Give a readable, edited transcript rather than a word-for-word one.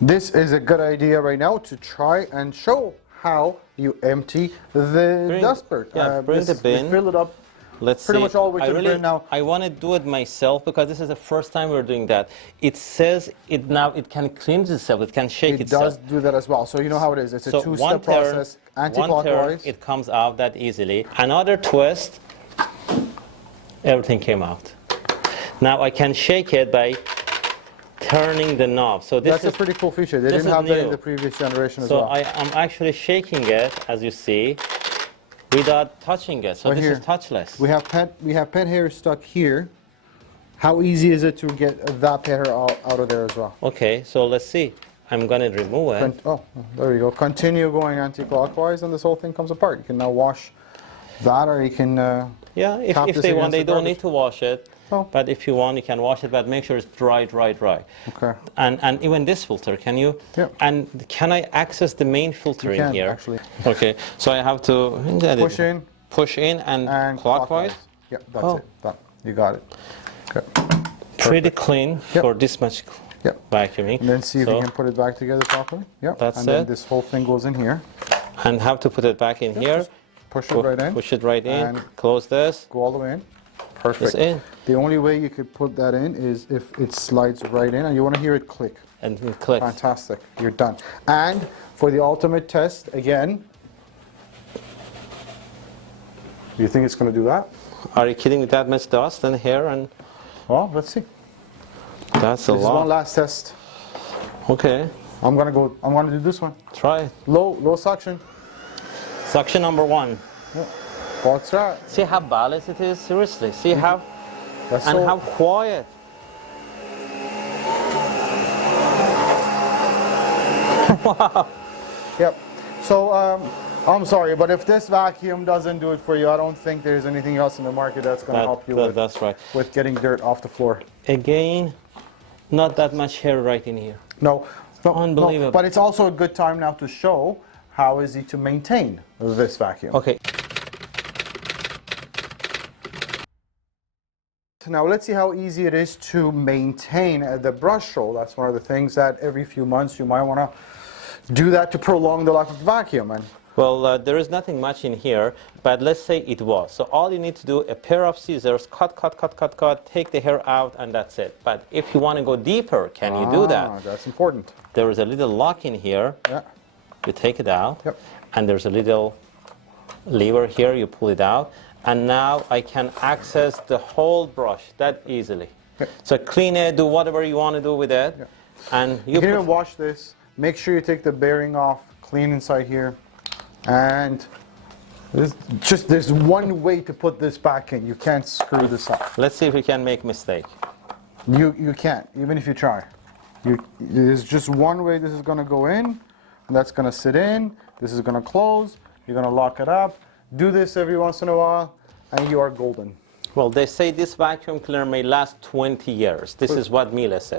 This is a good idea right now to try and show how you empty the dustbin. Yeah, bring the bin. We fill it up. Let's pretty see. much all the way to the bin now. I want to do it myself because this is the first time we're doing that. It says it now it can clean itself, it can shake itself. It does do that as well. So you know how it is. It's a two-step one process, turn, anti-clockwise. It comes out that easily. Another twist, everything came out. Now I can shake it by turning the knob. So That's a pretty cool feature. They didn't have that in the previous generation as well. So I'm actually shaking it, as you see, without touching it. So this is touchless. We have pet hair stuck here. How easy is it to get that pet hair out of there as well? Okay, so let's see. I'm going to remove it. Oh, there you go. Continue going anti-clockwise and this whole thing comes apart. You can now wash that, or you can yeah, if they want, they don't need to wash it. Oh. But if you want, you can wash it, but make sure it's dry. Okay. And even this filter, can you? Yeah. And can I access the main filter in here? Actually. Okay, so I have to push in and clockwise. Yeah, that's it. Done. You got it. Okay. Pretty clean for this much vacuuming. And then see if you can put it back together properly. Yeah. That's and then this whole thing goes in here. And have to put it back in here. Just push it right in. Push it right in. And close this. Go all the way in. Perfect. It's in. The only way you could put that in is if it slides right in, and you want to hear it click. And it clicks. Fantastic. You're done. And for the ultimate test, again, do you think it's going to do that? Are you kidding with that much dust and hair? And well, let's see. That's a lot. This is one last test. Okay. I'm gonna do this one. Try it. Low suction. Suction number 1. Yeah. What's that? See how balanced it is? Seriously. See how how quiet. Wow. Yep. So I'm sorry, but if this vacuum doesn't do it for you, I don't think there's anything else in the market that's going to help you with getting dirt off the floor. Again, not that much hair right in here. No. Unbelievable. No, but it's also a good time now to show how easy to maintain this vacuum. Okay. Now let's see how easy it is to maintain the brush roll. That's one of the things that every few months you might want to do that to prolong the life of the vacuum. And well, there is nothing much in here, but let's say it was. So all you need to do, a pair of scissors, cut, take the hair out, and that's it. But if you want to go deeper, can you do that? That's important. There is a little lock in here. Yeah. You take it out. Yep. And there's a little lever here. You pull it out. And now I can access the whole brush that easily. Okay. So clean it, do whatever you want to do with it. Yeah. And you can even wash this. Make sure you take the bearing off, clean inside here. And there's one way to put this back in. You can't screw this up. Let's see if we can make mistake. You can't, even if you try. There's just one way this is going to go in, and that's going to sit in. This is going to close. You're going to lock it up. Do this every once in a while, and you are golden. Well, they say this vacuum cleaner may last 20 years. This is what Miele says.